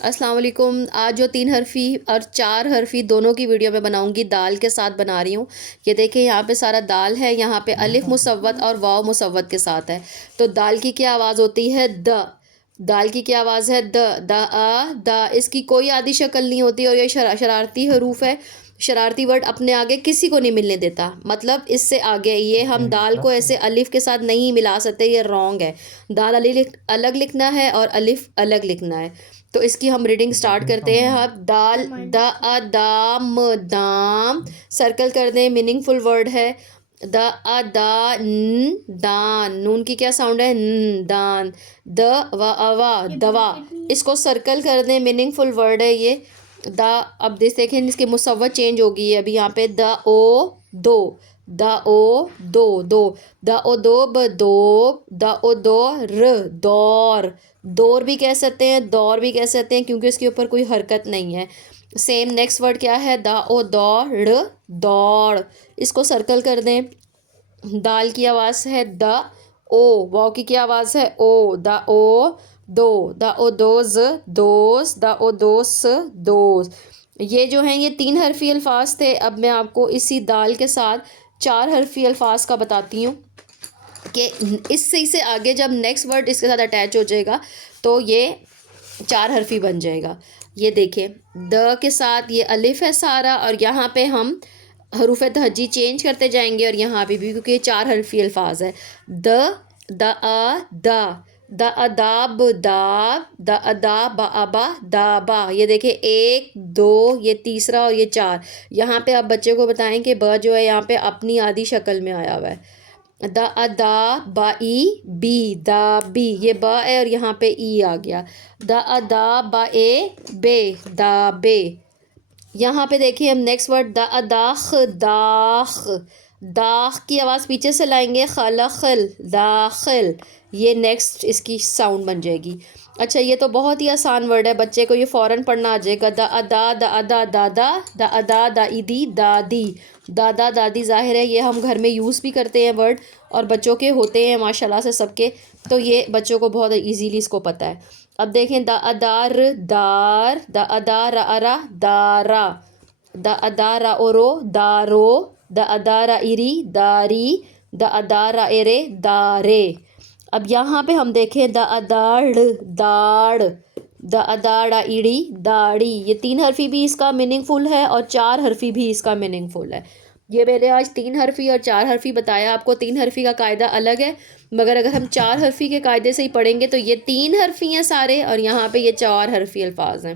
अस्सलाम वालेकुम। आज जो 3 हरफ़ी और 4 हरफ़ी दोनों की वीडियो मैं बनाऊंगी, दाल के साथ बना रही हूँ। ये देखिए यहाँ पे सारा दाल है, यहाँ पे अलिफ मुसव्वत और वाव मुसव्वत के साथ है। तो दाल की क्या आवाज़ होती है? द। दाल की क्या आवाज़ है? द आ दा। इसकी कोई आदि शक्ल नहीं होती और ये शरारती हरूफ है। शरारती वर्ड अपने आगे किसी को नहीं मिलने देता, मतलब इससे आगे ये हम दाल को ऐसे अलिफ के साथ नहीं मिला सकते, ये रॉन्ग है। दाल अलग लिखना है और अलिफ अलग लिखना है। तो इसकी हम रीडिंग स्टार्ट करते हैं। अब दाल द अ दाम दाम, सर्कल कर दें, मीनिंगफुल वर्ड है। द अ दा न दान, नून की क्या साउंड है? न दान। द व अवा दवा, इसको सर्कल कर दें, मीनिंगफुल वर्ड है ये। द, अब देखें इसकी मुसव्वत चेंज होगी अभी यहाँ पे। द ओ दो, द ओ दो दो, द ओ दो ब दो, द ओ दो र दौर। दौर भी कह सकते हैं, दौर भी कह सकते हैं, क्योंकि इसके ऊपर कोई हरकत नहीं है। सेम नेक्स्ट वर्ड क्या है? द ओ दौड़ दौड़, इसको सर्कल कर दें। दाल की आवाज़ है द ओ, वाव की क्या आवाज़ है? ओ। द ओ दो, द ओ दोज दोस, द ओ दोस दोस। ये जो हैं ये 3 हरफी अल्फाज थे। अब मैं आपको इसी दाल के साथ 4 हरफी अल्फाज का बताती हूँ कि इससे से आगे जब नेक्स्ट वर्ड इसके साथ अटैच हो जाएगा तो ये 4 हरफी बन जाएगा। ये देखिए, द के साथ ये अलिफ है सारा, और यहाँ पे हम हरूफ तहज्जी चेंज करते जाएंगे, और यहाँ पे भी, क्योंकि ये 4 हरफी अल्फाज है। द अ दा, द अदाब दाब, द अदा बा दाबा। ये देखिए 1 2, ये तीसरा और ये 4। यहाँ पे आप बच्चे को बताएं कि ब जो है यहाँ पे अपनी आधी शक्ल में आया हुआ है। द अदा बाई बी, दा बी, ये ब है और यहाँ पे ई आ गया। द अदा बा ए बे, दा बे। यहाँ पे देखिए हम नेक्स्ट वर्ड द अदाख दाख, दाख की आवाज़ पीछे से लाएंगे, खलखल दाखिल, ये नेक्स्ट इसकी साउंड बन जाएगी। अच्छा, ये तो बहुत ही आसान वर्ड है, बच्चे को ये फ़ौरन पढ़ना आ जाएगा। द अदा द अदा दादा, द अदा दादी दादी, दादा दादी ज़ाहिर है ये हम घर में यूज़ भी करते हैं वर्ड, और बच्चों के होते हैं माशाल्लाह से सबके, तो ये बच्चों को बहुत इजीली इसको पता है। अब देखें, द अदार दार, द अदार अरा दारा, द अदारा ओरो दारो, द अदारा इरी दारी, द अदारा एरे दारे। अब यहाँ पे हम देखें, द अदाड़ दाड़, द अदाड़ा इड़ी दाड़ी। ये 3 हरफी भी इसका मीनिंगफुल है और 4 हरफी भी इसका मीनिंगफुल है। ये मैंने आज 3 हरफी और 4 हरफी बताया आपको। 3 हरफी का कायदा अलग है, मगर अगर हम 4 हरफी के कायदे से ही पढ़ेंगे तो ये 3 हरफी हैं सारे, और यहाँ पे ये 4 हरफी अल्फाज हैं।